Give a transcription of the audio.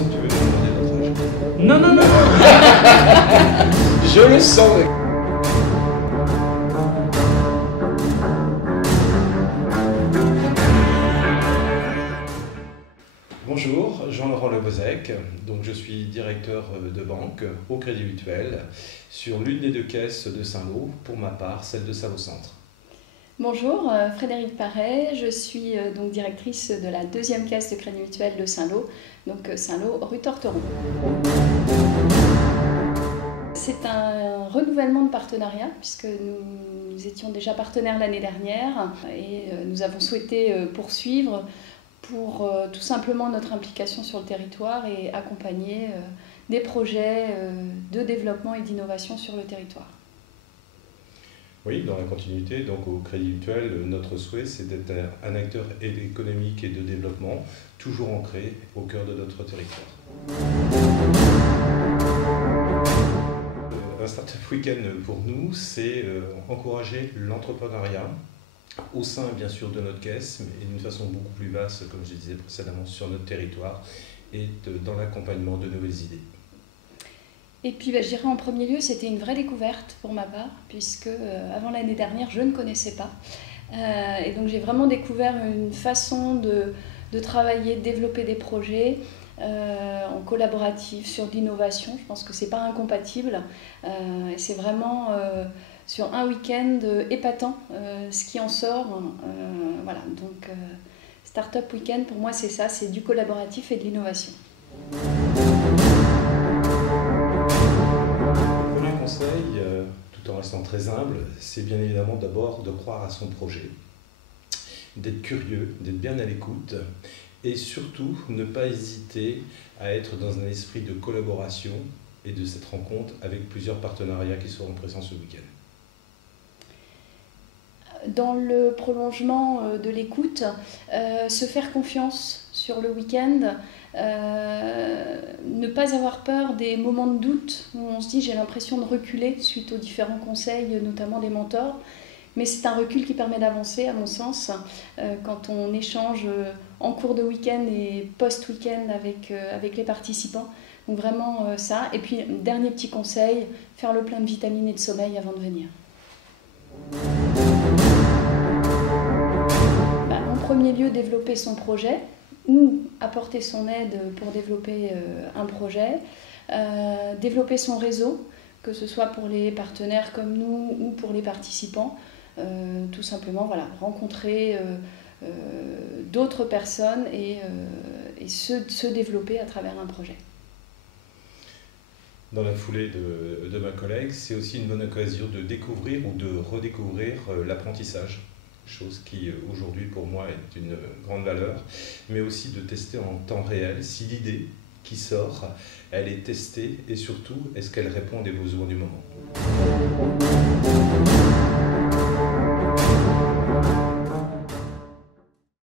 sens que tu veux me demander notre âge. Non, non, non. Je le sens. Bonjour, Jean-Laurent Lebozec, donc je suis directeur de banque au Crédit Mutuel sur l'une des deux caisses de Saint-Lô, pour ma part celle de Saint-Lô-Centre. Bonjour, Frédéric Paré, je suis donc directrice de la deuxième caisse de Crédit Mutuel de Saint-Lô, donc Saint-Lô, rue Torteron. C'est un renouvellement de partenariat puisque nous étions déjà partenaires l'année dernière et nous avons souhaité poursuivre pour tout simplement notre implication sur le territoire et accompagner des projets de développement et d'innovation sur le territoire. Oui, dans la continuité, donc au Crédit Mutuel, notre souhait c'est d'être un acteur économique et de développement toujours ancré au cœur de notre territoire. Un Startup Weekend pour nous, c'est encourager l'entrepreneuriat au sein bien sûr de notre caisse, mais d'une façon beaucoup plus vaste, comme je disais précédemment, sur notre territoire et dans l'accompagnement de nouvelles idées. Et puis je dirais en premier lieu, c'était une vraie découverte pour ma part, puisque avant l'année dernière, je ne connaissais pas. Et donc j'ai vraiment découvert une façon de travailler, de développer des projets en collaboratif sur l'innovation. Je pense que ce n'est pas incompatible. Et c'est vraiment sur un week-end épatant ce qui en sort. Voilà, donc Startup Weekend pour moi c'est ça, c'est du collaboratif et de l'innovation. Conseil, tout en restant très humble, c'est bien évidemment d'abord de croire à son projet, d'être curieux, d'être bien à l'écoute et surtout ne pas hésiter à être dans un esprit de collaboration et de cette rencontre avec plusieurs partenariats qui seront présents ce week-end. Dans le prolongement de l'écoute, se faire confiance sur le week-end, ne pas avoir peur des moments de doute où on se dit j'ai l'impression de reculer suite aux différents conseils, notamment des mentors. Mais c'est un recul qui permet d'avancer, à mon sens, quand on échange en cours de week-end et post-week-end avec les participants. Donc vraiment ça. Et puis, dernier petit conseil, faire le plein de vitamines et de sommeil avant de venir. En premier lieu, développer son projet ou apporter son aide pour développer un projet, développer son réseau, que ce soit pour les partenaires comme nous ou pour les participants, tout simplement voilà, rencontrer d'autres personnes et se développer à travers un projet. Dans la foulée de ma collègue, c'est aussi une bonne occasion de découvrir ou de redécouvrir l'apprentissage. Chose qui aujourd'hui pour moi est une grande valeur, mais aussi de tester en temps réel si l'idée qui sort, elle est testée et surtout est-ce qu'elle répond à des besoins du moment.